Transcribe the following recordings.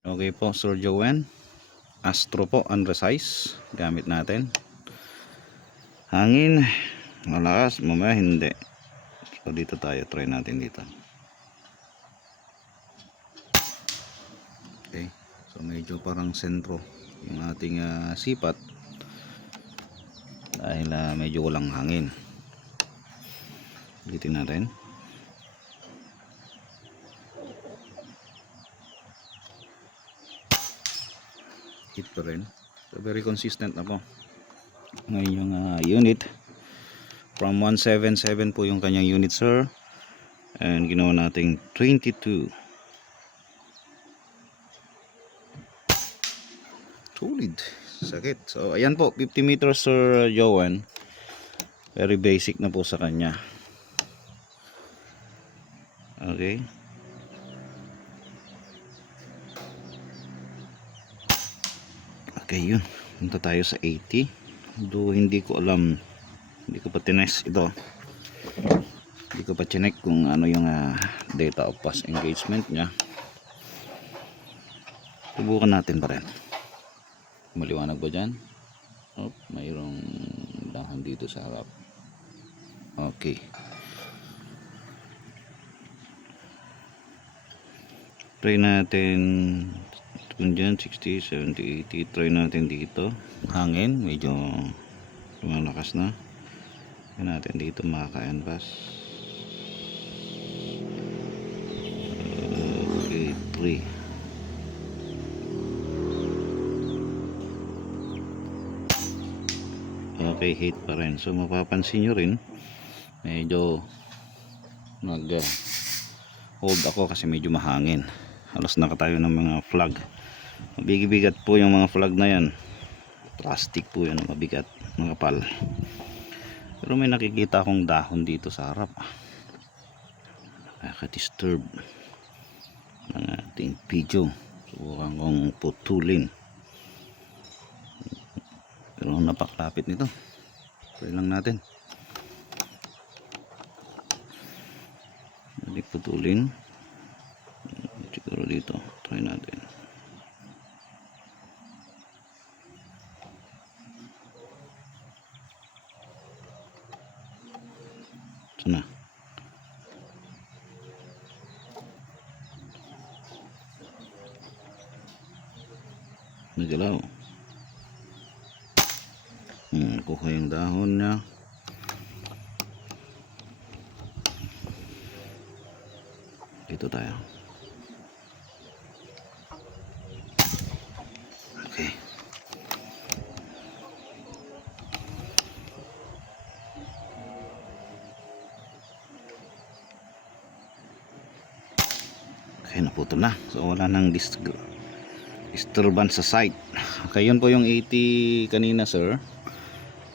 Okay po, Sir Jowen. Astro po, unresize. Gamit natin. Hangin. Malakas. Mamaya hindi. So dito tayo. Try natin dito. Okay. So medyo parang sentro yung ating sipat. Dahil medyo walang hangin. Ulitin natin. Hit pa rin. So very consistent na po. Ngayon yung unit. From 177 po yung kanyang unit, sir. And ginawa nating 22. Solid. Sakit. So ayan po, 50 meters, Sir Jowen. Very basic na po sa kanya. Okay. Okay, yun. Punta tayo sa 80. Do hindi ko alam. Hindi ko pa tinest ito. Hindi ko pa chinek kung ano yung data of pass engagement niya. Subukan natin pa rin. Maliwanag ba dyan? Oh, mayroong dahon dito sa harap. Okay. Try natin kung dyan 60, 70, 80. Try natin dito. Hangin. Medyo lumalakas na. Try natin dito makaka-enpass. Okay, 3. Okay, hit pa rin. So mapapansin nyo rin medyo nag hold ako kasi medyo mahangin. Halos nakatayo ng mga flag. Mabibigat po yung mga flag na yan. Plastic po yan, mabigat, mga pal. Pero may nakikita akong dahon dito sa harap. Nakaka-disturb ng ating video. Subukan kong putulin. Pero napaklapit nito. Try lang natin. Hindi putulin. Siguro dito. Try natin. Sana. Nagalaw. Kuha yung dahon niya. Dito tayo. Okay. Okay, naputol na. So wala nang disturbance sa site. Okay, yun po yung 80 kanina, sir.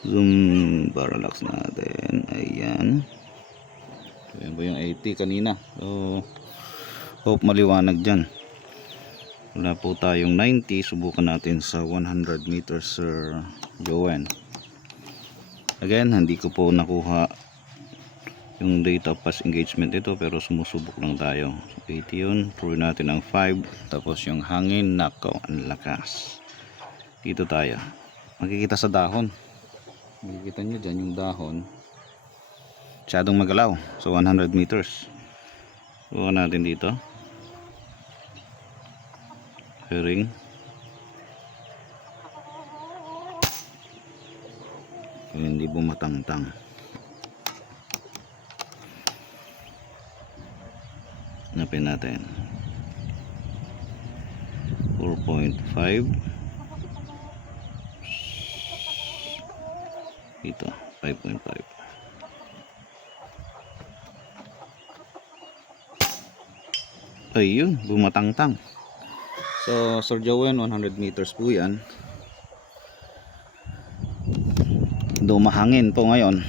Zoom parallax natin. Ayan. So yan po yung 80 kanina. So hope maliwanag dyan. Wala po tayong 90. Subukan natin sa 100 meters, Sir Jowen. Again, hindi ko po nakuha yung data of pass engagement ito, pero sumusubok lang tayo. So 80 yun. Prove natin ang 5. Tapos yung hangin, nako, ang lakas. Dito tayo. Makikita sa dahon. Makikita nyo dyan yung dahon. Masyadong magalaw. So 100 meters. Subukan natin dito. Hearing. Hindi bumatangtang. Hanapin natin 4.5 dito 5.5. Ayun, bumatangtang. So Sir Jowen, 100 meters po yan. Dumahangin po ngayon,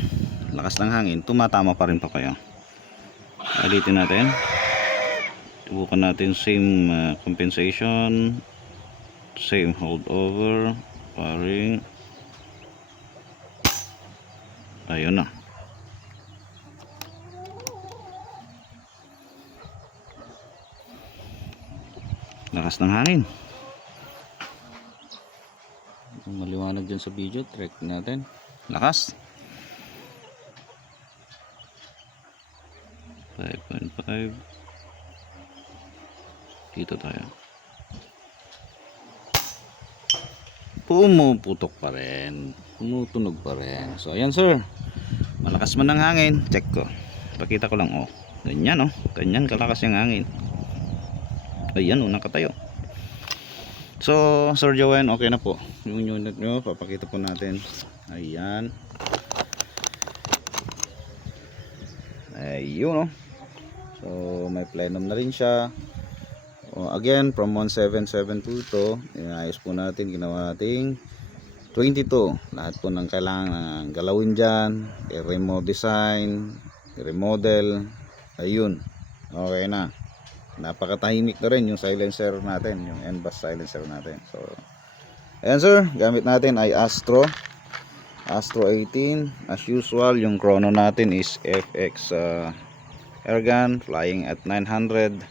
lakas ng hangin, tumatama pa rin po kayo. Ulitin natin. Subukan natin same compensation, same holdover, paring. Ayun na. Lakas ng hangin. Maliwanag dyan sa video. Track natin. Lakas. 5.5. Dito tayo. Pumuputok pa rin. Tumutunog pa rin. So ayan sir. Malakas man ang hangin. Check ko. Pakita ko lang. Oh. Ganyan oh. Ganyan kalakas yung hangin. Ayan oh. Nakatayo. So Sir Joanne, okay na po. Yung unit nyo. Papakita po natin. Ayan. Ayun oh. So may plenum na rin siya. Again, from 1772 to, inayos po natin, ginawa natin 22. Lahat po ng kailangan galawin dyan, i-redesign, i-remodel. Ayun, okay na. Napakatahimik na rin yung silencer natin, yung N-Bass silencer natin. So, ayan sir, gamit natin ay Astro 18. As usual, yung chrono natin is FX Airgun, flying at 935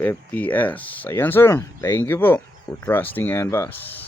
FPS. Ayan sir, thank you po for trusting N-Bass.